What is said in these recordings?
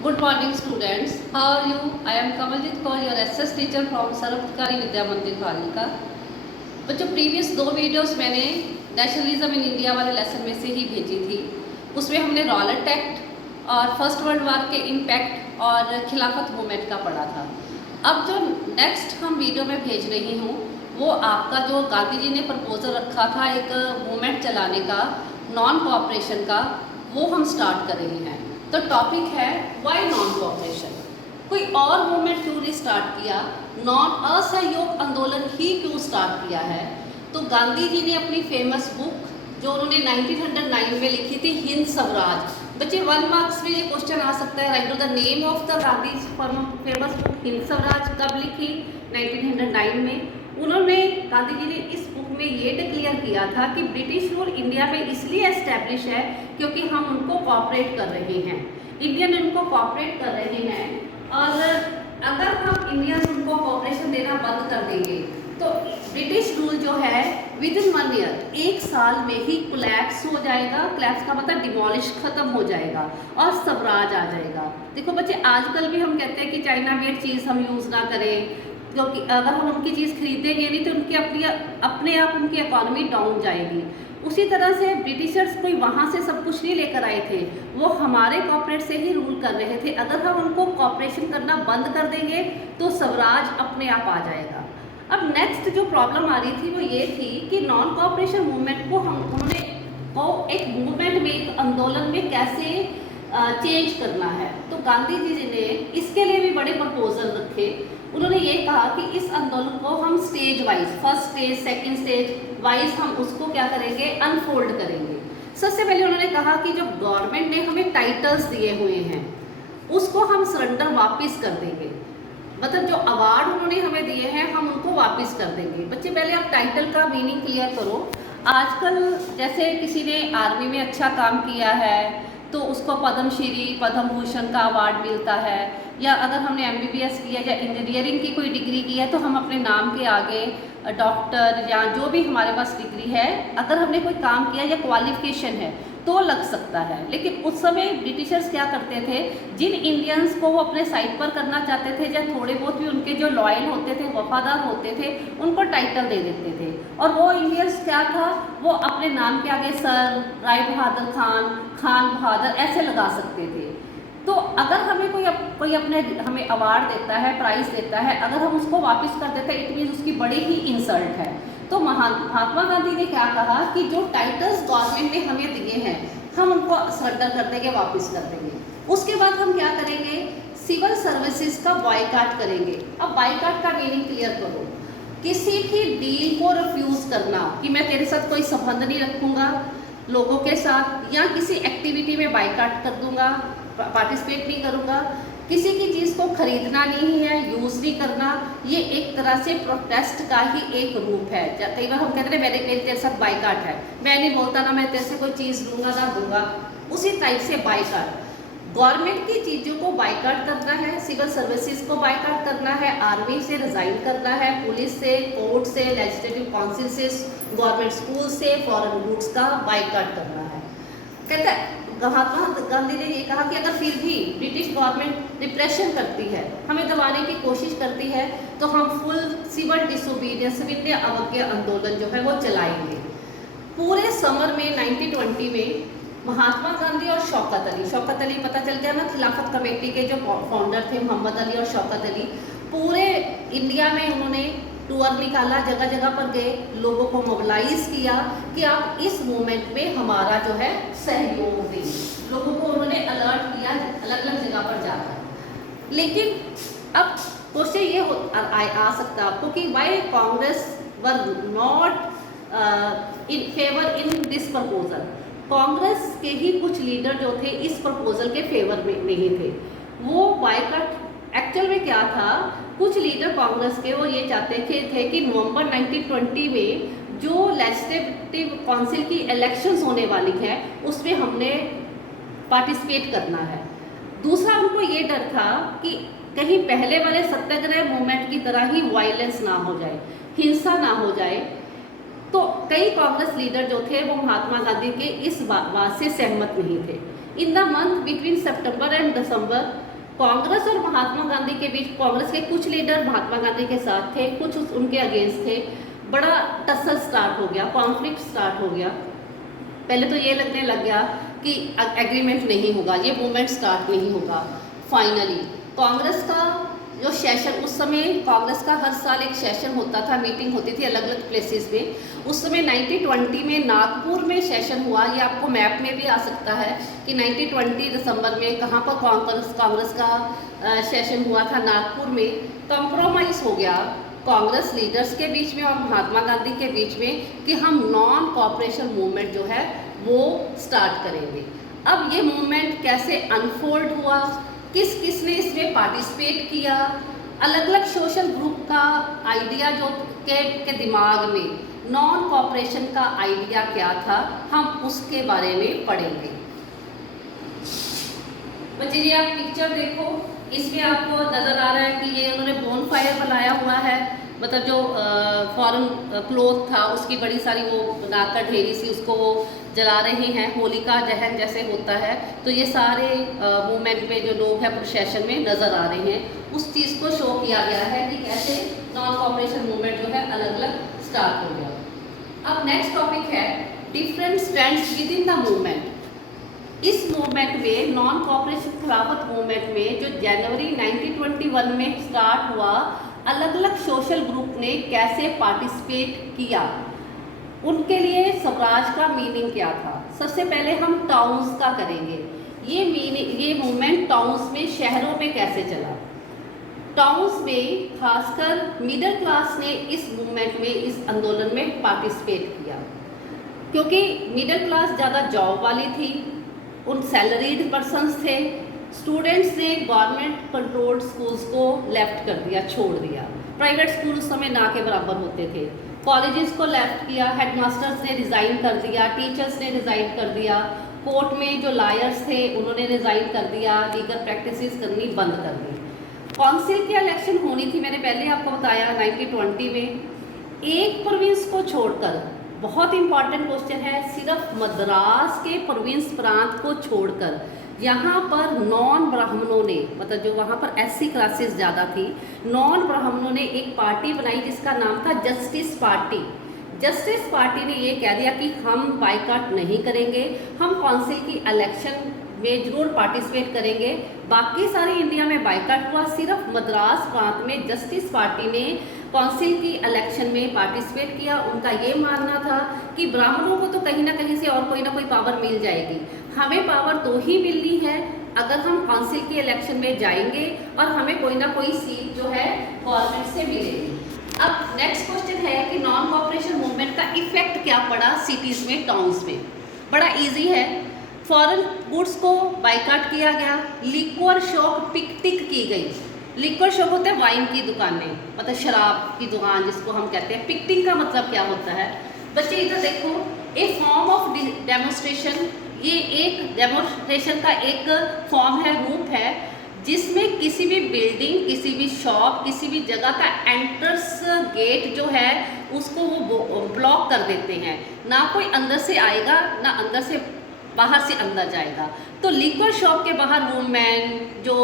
Good morning, students. How are you? I am Kamaljeet Kaur, your SS teacher from सर्वकारी विद्या मंदिर फाजिल्का। बच्चों, previous 2 videos मैंने nationalism in India वाले lesson में से ही भेजी थी। उसमें हमने रॉलेट एक्ट और फर्स्ट वर्ल्ड वार के इम्पैक्ट और खिलाफत मूवमेंट का पढ़ा था। अब जो नेक्स्ट हम वीडियो में भेज रही हूँ वो आपका जो गांधी जी ने प्रपोजल रखा था एक मूवमेंट चलाने का, नॉन कोऑपरेशन का, वो हम स्टार्ट कर रहे हैं। तो टॉपिक है वाई नॉन कोऑपरेशन। कोई और मूवमेंट क्यों नहीं स्टार्ट किया, नॉन असहयोग आंदोलन ही क्यों स्टार्ट किया है। तो गांधी जी ने अपनी फेमस बुक जो उन्होंने 1909 में लिखी थी, हिंद स्वराज। बच्चे 1 मार्क्स में ये क्वेश्चन आ सकता है, right the name of the Gandhi famous book Hind Swaraj कब लिखी, 1909 में। उन्होंने गांधी जी ने इस बुक में ये डिक्लेयर किया था कि ब्रिटिश रूल इंडिया में इसलिए एस्टेब्लिश है क्योंकि हम उनको कॉपरेट कर रहे हैं, इंडियन उनको कॉपरेट कर रहे हैं। और अगर हम इंडियन उनको कॉपरेशन देना बंद कर देंगे तो ब्रिटिश रूल जो है विद इन 1 ईयर, 1 साल में ही कोलैप्स हो जाएगा। कोलैप्स का मतलब डिमोलिश, खत्म हो जाएगा और स्वराज आ जाएगा। देखो बच्चे, आजकल भी हम कहते हैं कि चाइना मेड चीज़ हम यूज़ ना करें, क्योंकि अगर हम उनकी चीज़ खरीदेंगे नहीं तो उनकी अपने आप उनकी इकॉनमी डाउन जाएगी। उसी तरह से ब्रिटिशर्स कोई वहाँ से सब कुछ नहीं लेकर आए थे, वो हमारे कॉर्पोरेट से ही रूल कर रहे थे। अगर हम उनको कॉपरेशन करना बंद कर देंगे तो स्वराज अपने आप आ जाएगा। अब नेक्स्ट जो प्रॉब्लम आ रही थी वो ये थी कि नॉन कॉपरेशन मूवमेंट को उन्होंने एक मूवमेंट में, एक आंदोलन में कैसे चेंज करना है। तो गांधी जी ने इसके लिए भी बड़े प्रपोजल रखे। उन्होंने ये कहा कि इस आंदोलन को हम stage wise, first stage, second stage wise हम उसको क्या करेंगे, अनफोल्ड करेंगे। सबसे पहले उन्होंने कहा कि जो गवर्नमेंट ने हमें टाइटल्स दिए हुए हैं उसको हम सरेंडर वापस कर देंगे। मतलब जो अवार्ड उन्होंने हमें दिए हैं हम उनको वापस कर देंगे। बच्चे, पहले आप टाइटल का मीनिंग क्लियर करो। आजकल जैसे किसी ने आर्मी में अच्छा काम किया है तो उसको पद्मश्री, पद्म भूषण का अवार्ड मिलता है, या अगर हमने MBBS किया या इंजीनियरिंग की कोई डिग्री की है तो हम अपने नाम के आगे डॉक्टर या जो भी हमारे पास डिग्री है, अगर हमने कोई काम किया या क्वालिफिकेशन है तो लग सकता है। लेकिन उस समय ब्रिटिशर्स क्या करते थे, जिन इंडियंस को वो अपने साइड पर करना चाहते थे या थोड़े बहुत भी उनके जो लॉयल होते थे, वफादार होते थे, उनको टाइटल दे देते थे। और वो इंडियंस क्या था, वो अपने नाम के आगे सर, राय बहादुर खान, खान बहादुर ऐसे लगा सकते थे। तो अगर हमें कोई अपने हमें अवार्ड देता है, प्राइज़ देता है, अगर हम उसको वापस कर देते हैं इट मीन्स उसकी बड़ी ही इंसल्ट है। तो महात्मा गांधी ने क्या कहा कि जो टाइटल्स गवर्नमेंट ने हमें दिए हैं हम उनको सरेंडर कर देंगे, वापस कर देंगे। उसके बाद हम क्या करेंगे, सिविल सर्विसेज का बॉयकॉट करेंगे। अब बॉयकॉट का मीनिंग क्लियर करो, किसी भी डील को रिफ्यूज़ करना कि मैं तेरे साथ कोई संबंध नहीं रखूँगा लोगों के साथ, या किसी एक्टिविटी में बाइकाट कर दूंगा, पार्टिसिपेट नहीं करूंगा, किसी की चीज़ को खरीदना नहीं है, यूज़ नहीं करना, ये एक तरह से प्रोटेस्ट का ही एक रूप है। कई बार हम कहते हैं मेरे तेरे साथ बाइकाट है, मैं नहीं बोलता ना मैं तेरे से कोई चीज़ लूँगा ना दूंगा, उसी टाइप से बाइकाट। गवर्नमेंट की चीज़ों को बाइकाट करना है, सिविल सर्विसेज को बाइकाट करना है, आर्मी से रिजाइन करना है, पुलिस से, कोर्ट से, लेजिस्लेटिव काउंसिल से, गवर्नमेंट स्कूल से, फॉरेन गुड्स का बाइकाट करना है। कहता है महात्मा गांधी ने ये कहा कि अगर फिर भी ब्रिटिश गवर्नमेंट रिप्रेशन करती है, हमें दबाने की कोशिश करती है, तो हम फुल सिविल डिसोबीडियंस, सिविल अवज्ञा आंदोलन जो है वो चलाएंगे। पूरे समर में 1920 में महात्मा गांधी और शौकत अली पता चल गया ना, खिलाफत कमेटी के जो फाउंडर थे मोहम्मद अली और शौकत अली, पूरे इंडिया में उन्होंने टूर निकाला, जगह जगह पर गए, लोगों को मोबिलाइज किया कि आप इस मूवमेंट में हमारा जो है सहयोग दें। लोगों को उन्होंने अलर्ट किया अलग अलग जगह पर जाकर। लेकिन अब क्वेश्चन ये आ सकता है आपको कि why Congress were not in favour in this proposal. Congress के ही कुछ लीडर जो थे इस प्रपोजल के फेवर में नहीं थे। वो बाइकॉट एक्चुअल में क्या था, कुछ लीडर कांग्रेस के वो ये चाहते थे कि नवंबर 1920 में जो लेजिस्लेटिव काउंसिल की इलेक्शंस होने वाली है उसमें हमने पार्टिसिपेट करना है। दूसरा उनको ये डर था कि कहीं पहले वाले सत्याग्रह मूवमेंट की तरह ही वायलेंस ना हो जाए, हिंसा ना हो जाए। तो कई कांग्रेस लीडर जो थे वो महात्मा गांधी के इस बात से सहमत नहीं थे। In the month between September and December Congress और महात्मा गांधी के बीच, कांग्रेस के कुछ लीडर महात्मा गांधी के साथ थे, कुछ उनके अगेंस्ट थे, बड़ा टसल स्टार्ट हो गया, कॉन्फ्लिक्ट स्टार्ट हो गया। पहले तो ये लगने लग गया कि एग्रीमेंट नहीं होगा, ये मूवमेंट स्टार्ट नहीं होगा। फाइनली कांग्रेस का जो सेशन, उस समय कांग्रेस का हर साल एक सेशन होता था, मीटिंग होती थी अलग अलग प्लेसेस में। उस समय 1920 में नागपुर में सेशन हुआ। ये आपको मैप में भी आ सकता है कि 1920 दिसंबर में कहाँ पर कांग्रेस का सेशन हुआ था, नागपुर में। कंप्रोमाइज़ हो गया कांग्रेस लीडर्स के बीच में और महात्मा गांधी के बीच में कि हम नॉन कॉपरेशन मूवमेंट जो है वो स्टार्ट करेंगे। अब ये मूवमेंट कैसे अनफोल्ड हुआ, किस किस ने इसमें पार्टिसिपेट किया, अलग अलग सोशल ग्रुप का आइडिया जो के दिमाग में नॉन कॉपरेशन का आइडिया क्या था, हम उसके बारे में पढ़ेंगे। बच्चे जी आप पिक्चर देखो, इसमें आपको नज़र आ रहा है कि ये उन्होंने बोन फायर बनाया हुआ है, मतलब जो फॉरेन क्लोथ था उसकी बड़ी सारी वो बनाकर ढेरी सी उसको वो जला रहे हैं, होलिका दहन जैसे होता है। तो ये सारे मूवमेंट में जो लोग हैं प्रोसेशन में नज़र आ रहे हैं, उस चीज़ को शो किया गया है कि कैसे नॉन कॉपरेशन मूवमेंट जो है अलग अलग स्टार्ट हो गया। अब नेक्स्ट टॉपिक है different stands with in the movement. इस मूवमेंट में नॉन कॉपरेशन खिलाफत मूवमेंट में जो जनवरी 1921 में स्टार्ट हुआ, अलग अलग सोशल ग्रुप ने कैसे पार्टिसिपेट किया, उनके लिए स्वराज का मीनिंग क्या था। सबसे पहले हम टाउन्स का करेंगे। ये मूवमेंट टाउन्स में, शहरों में कैसे चला। टाउन्स में खासकर मिडिल क्लास ने इस मूवमेंट में, इस आंदोलन में पार्टिसिपेट किया, क्योंकि मिडिल क्लास ज़्यादा जॉब वाली थी, उन सैलरीड पर्सन्स थे। स्टूडेंट्स ने गवर्नमेंट कंट्रोल्ड स्कूल्स को लेफ्ट कर दिया, छोड़ दिया। प्राइवेट स्कूल उस समय ना के बराबर होते थे। कॉलेजेस को लेफ्ट किया, हेडमास्टर्स ने रिज़ाइन कर दिया, टीचर्स ने रिज़ाइन कर दिया, कोर्ट में जो लायर्स थे उन्होंने रिज़ाइन कर दिया, लीगल प्रैक्टिसेस करनी बंद कर दी। काउंसिल की इलेक्शन होनी थी, मैंने पहले आपको बताया 1920 में। एक प्रोविंस को छोड़कर, बहुत इंपॉर्टेंट क्वेश्चन है, सिर्फ मद्रास के प्रोविंस प्रांत को छोड़कर यहाँ पर नॉन ब्राह्मणों ने, मतलब जो वहाँ पर एससी क्लासेस ज़्यादा थी, नॉन ब्राह्मणों ने एक पार्टी बनाई जिसका नाम था जस्टिस पार्टी। जस्टिस पार्टी ने ये कह दिया कि हम बाइकाट नहीं करेंगे, हम काउंसिल की इलेक्शन में जरूर पार्टिसिपेट करेंगे। बाकी सारे इंडिया में बाइकाट हुआ, सिर्फ मद्रास प्रांत में जस्टिस पार्टी ने काउंसिल की इलेक्शन में पार्टिसिपेट किया। उनका ये मानना था कि ब्राह्मणों को तो कहीं ना कहीं से और कोई ना कोई पावर मिल जाएगी, हमें पावर तो ही मिलनी है अगर हम काउंसिल की इलेक्शन में जाएंगे और हमें कोई ना कोई सीट जो है गवर्नमेंट से मिलेगी। अब नेक्स्ट क्वेश्चन है कि नॉन कॉपरेशन मूवमेंट का इफेक्ट क्या पड़ा सिटीज़ में, टाउन्स में। बड़ा ईजी है, फॉरेन गुड्स को बाइकाट किया गया, लिक्वर शॉप पिकटिक की गई। लिक्वर शॉप होते हैं वाइन की दुकानें, मतलब शराब की दुकान जिसको हम कहते हैं। पिकटिंग का मतलब क्या होता है बच्चे, इधर देखो, ए फॉर्म ऑफ डेमोन्स्ट्रेशन। ये एक डेमोन्स्ट्रेशन का एक फॉर्म है, रूप है, जिसमें किसी भी बिल्डिंग, किसी भी शॉप, किसी भी जगह का एंट्रेंस गेट जो है उसको वो ब्लॉक कर देते हैं, ना कोई अंदर से आएगा ना अंदर से बाहर से अंदर जाएगा। तो लिक्वर शॉप के बाहर वूमेन जो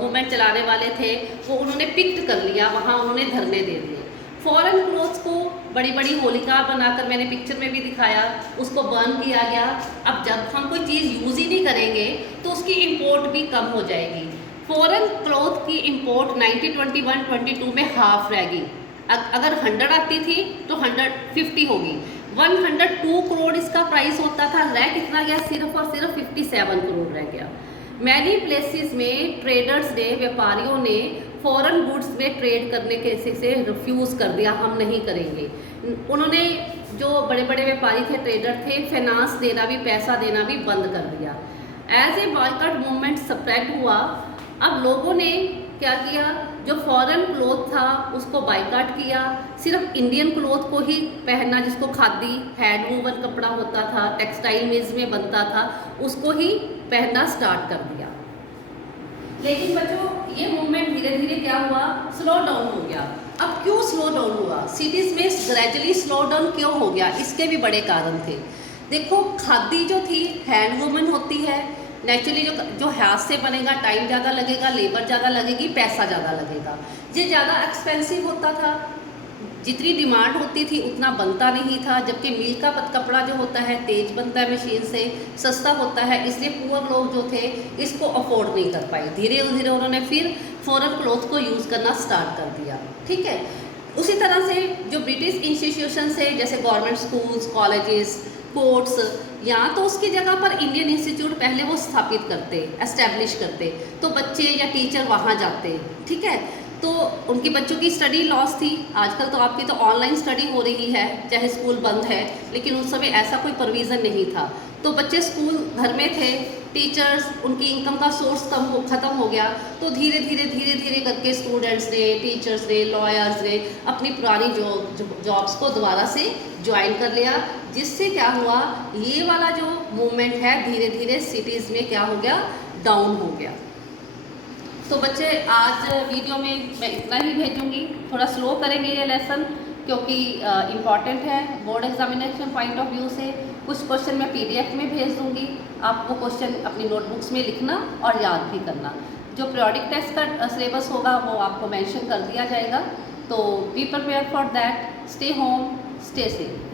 मूवमेंट चलाने वाले थे वो उन्होंने पिक्ट कर लिया, वहाँ उन्होंने धरने दे दिए। फॉरेन क्लोथ्स को बड़ी बड़ी होलिका बनाकर, मैंने पिक्चर में भी दिखाया, उसको बर्न किया गया। अब जब हम कोई चीज़ यूज़ ही नहीं करेंगे तो उसकी इंपोर्ट भी कम हो जाएगी। फॉरेन क्लोथ की इंपोर्ट 1921-22 में हाफ रह गई। अगर 100 आती थी तो 150 होगी। 102 करोड़ इसका प्राइस होता था, रह कितना गया, सिर्फ और सिर्फ 57 करोड़ रह गया। मैनी प्लेसेस में ट्रेडर्स ने, व्यापारियों ने फॉरेन गुड्स में ट्रेड करने के से रिफ्यूज़ कर दिया, हम नहीं करेंगे। उन्होंने, जो बड़े बड़े व्यापारी थे, ट्रेडर थे, फाइनेंस देना भी, पैसा देना भी बंद कर दिया। As a boycott movement spread हुआ। अब लोगों ने क्या किया, जो फॉरेन क्लोथ था उसको बाइकाट किया, सिर्फ इंडियन क्लोथ को ही पहनना, जिसको खादी हैंड वूवन कपड़ा होता था, टेक्सटाइल मिल्स में बनता था, उसको ही पहनना स्टार्ट कर दिया। लेकिन बच्चों ये मूवमेंट धीरे धीरे क्या हुआ, स्लो डाउन हो गया। अब क्यों स्लो डाउन हुआ, सिटीज़ में ग्रेजुअली स्लो डाउन क्यों हो गया, इसके भी बड़े कारण थे। देखो, खादी जो थी हैंड वूवन होती है, नेचुरली जो हाथ से बनेगा टाइम ज़्यादा लगेगा, लेबर ज़्यादा लगेगी, पैसा ज़्यादा लगेगा। ये ज़्यादा एक्सपेंसिव होता था, जितनी डिमांड होती थी उतना बनता नहीं था। जबकि मिल का कपड़ा जो होता है तेज बनता है मशीन से, सस्ता होता है, इसलिए पुअर लोग जो थे इसको अफोर्ड नहीं कर पाए। धीरे धीरे उन्होंने फिर फॉरेन क्लॉथ को यूज़ करना स्टार्ट कर दिया। ठीक है, उसी तरह से जो ब्रिटिश इंस्टीट्यूशन है जैसे गवर्नमेंट स्कूल्स, कॉलेजेस, कोर्ट्स, यहाँ तो उसकी जगह पर इंडियन इंस्टीट्यूट पहले वो स्थापित करते, एस्टेब्लिश करते, तो बच्चे या टीचर वहाँ जाते। ठीक है, तो उनकी बच्चों की स्टडी लॉस थी। आजकल तो आपकी तो ऑनलाइन स्टडी हो रही है, चाहे स्कूल बंद है, लेकिन उस समय ऐसा कोई प्रोविज़न नहीं था। तो बच्चे स्कूल घर में थे, टीचर्स उनकी इनकम का सोर्स ख़त्म हो गया। तो धीरे धीरे करके स्टूडेंट्स ने, टीचर्स ने, लॉयर्स ने अपनी पुरानी जॉब्स को दोबारा से ज्वाइन कर लिया, जिससे क्या हुआ, ये वाला जो मूवमेंट है धीरे धीरे सिटीज़ में क्या हो गया, डाउन हो गया। तो बच्चे आज वीडियो में मैं इतना ही भेजूंगी, थोड़ा स्लो करेंगे ये लेसन क्योंकि इम्पॉर्टेंट है board examination point of view से। कुछ क्वेश्चन मैं पीडीएफ में भेज दूंगी, आप वो क्वेश्चन अपनी नोटबुक्स में लिखना और याद भी करना। जो पीरियोडिक टेस्ट का सिलेबस होगा वो आपको मेंशन कर दिया जाएगा। तो be prepare for that, stay home, stay safe.